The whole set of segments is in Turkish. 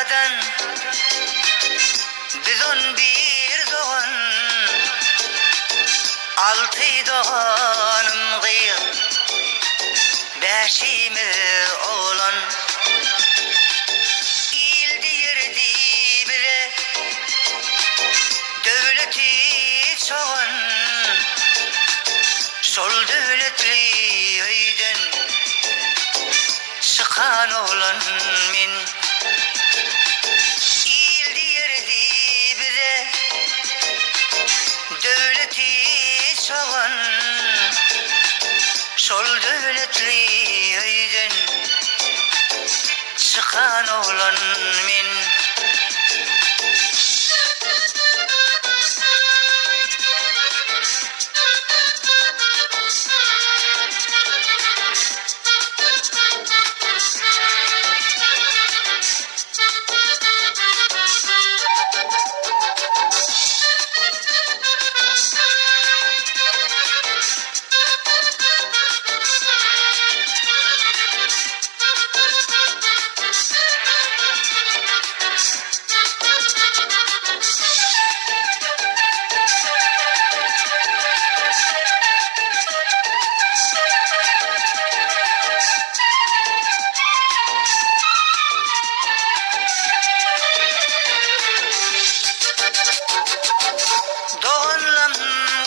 Amerika'dan biz 11 doğan, 6 doğanım kıyık, 5'imiz oğlan. İldi yerdi bire devleti çoğan, sol devletli öyden çıkan oğlan min. İldi yerdi bire devleti çoğan, sol devletli öyden çıkan oğlan min. Doğanlam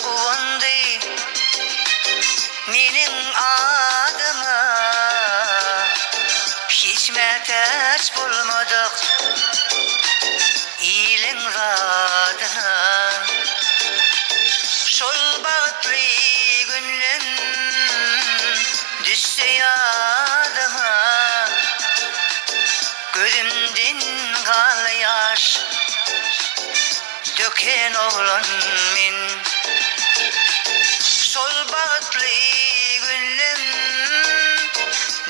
kuvandı menin adıma, hiç meteş bulmadık iyiliğin zadına. Şol bağıtlı günlüm düşse yadıma, gözümden kal yaş döken oğlan min. Sol bağıtlı günlüm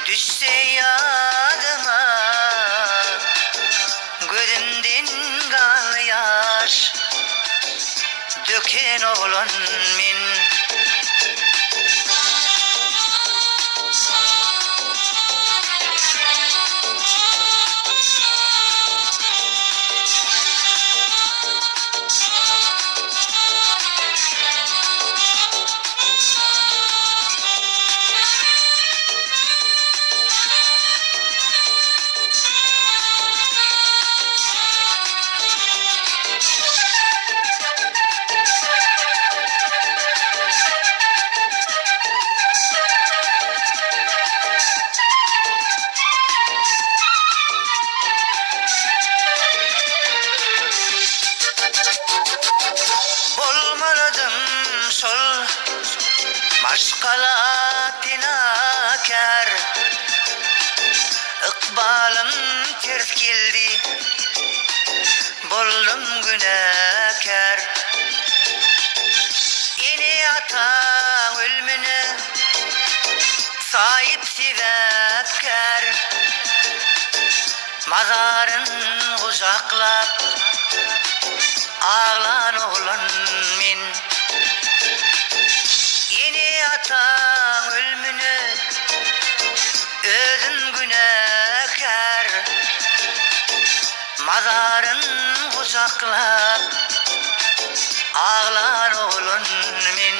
düşse yadıma, gözümden kal yaş döken oğlan min. Bolmaladım sol maşkalatına kar, ikbalım ters geldi boldum günahkar. Yeni ata ölümüne sahip sebepkar, mazarın kucaklap ağlan oğlan min. Yeni ata ölümüne özün günahkar, mazarın kucaklap ağlan oğlan min.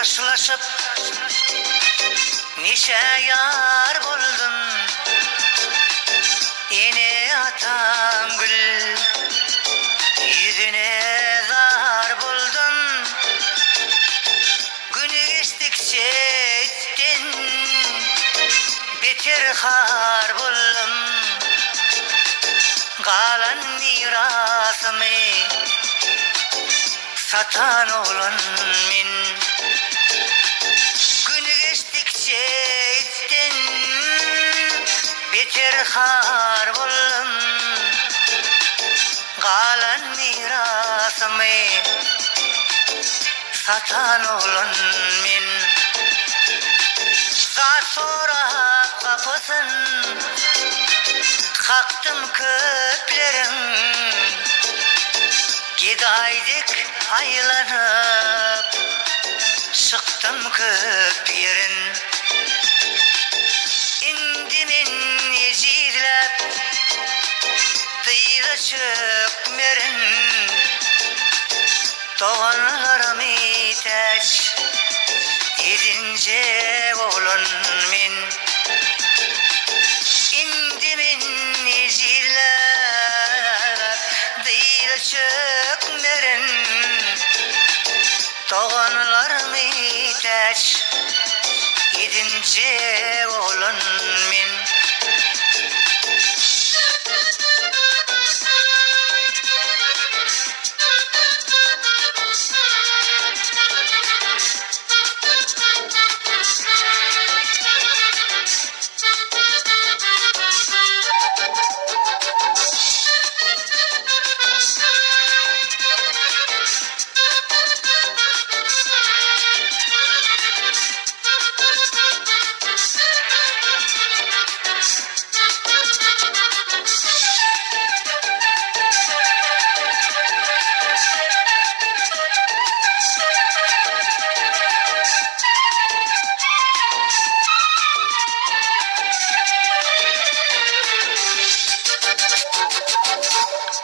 taşlaşıp nice yar buldun. Yine atan gül yüzüne zar buldun. Günü geçtikçe ettin beter har buldum. Kalan mirasımı satan oğlun min. Günü geçtikçe ettin beter har buldum. Kalan mirasımı satan oğlun min. Zat sonra kapısın kalktım köklerim. Gidaydık aylanıp çıktım köp yerin. İndimin yecizlep dıydı çökmerin. Doğanlarım iteç yedince oğlun min. İndimin yecizlep dıydı çökmerin. Doğanlarım iteç yedince oğlun min.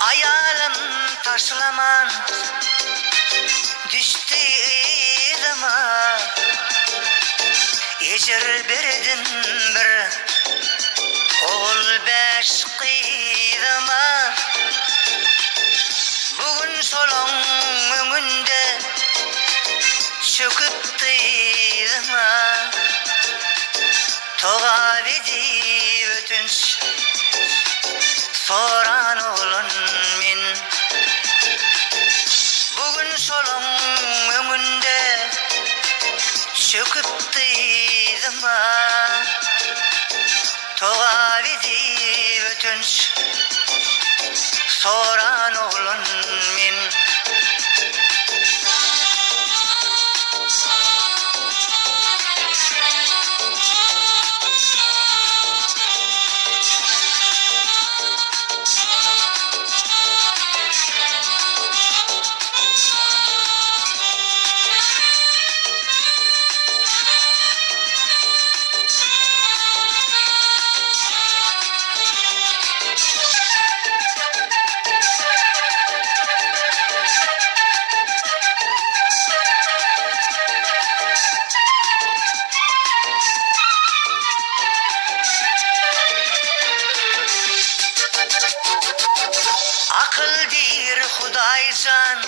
Ayalım taşlaman düştü zaman. Ecir verdin bir oğul beş kıydıma. Bugün solun önünde çöküp dıydıma. Toğa verdi ötünç soran oğlun min. Bugün solun önünde çöküp dıydıma. Toğa verdi ötünç soran oğlun min. Akıldır Hudaycan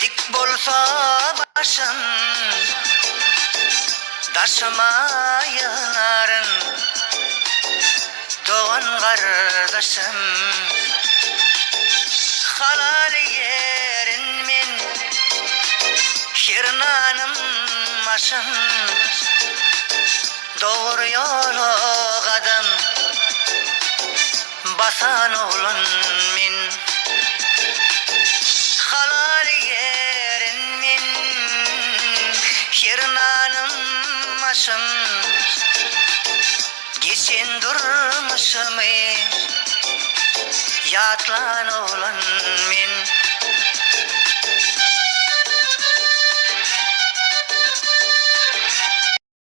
dik bolsa başın. Daşıma yanarın doğan kardeşim. Halal yerin min şirnanım maşın. Doğru yolu kadın basan oğlun min. Halal yerin min şirnanım maşın. Geçin durmuşum yatlan oğlun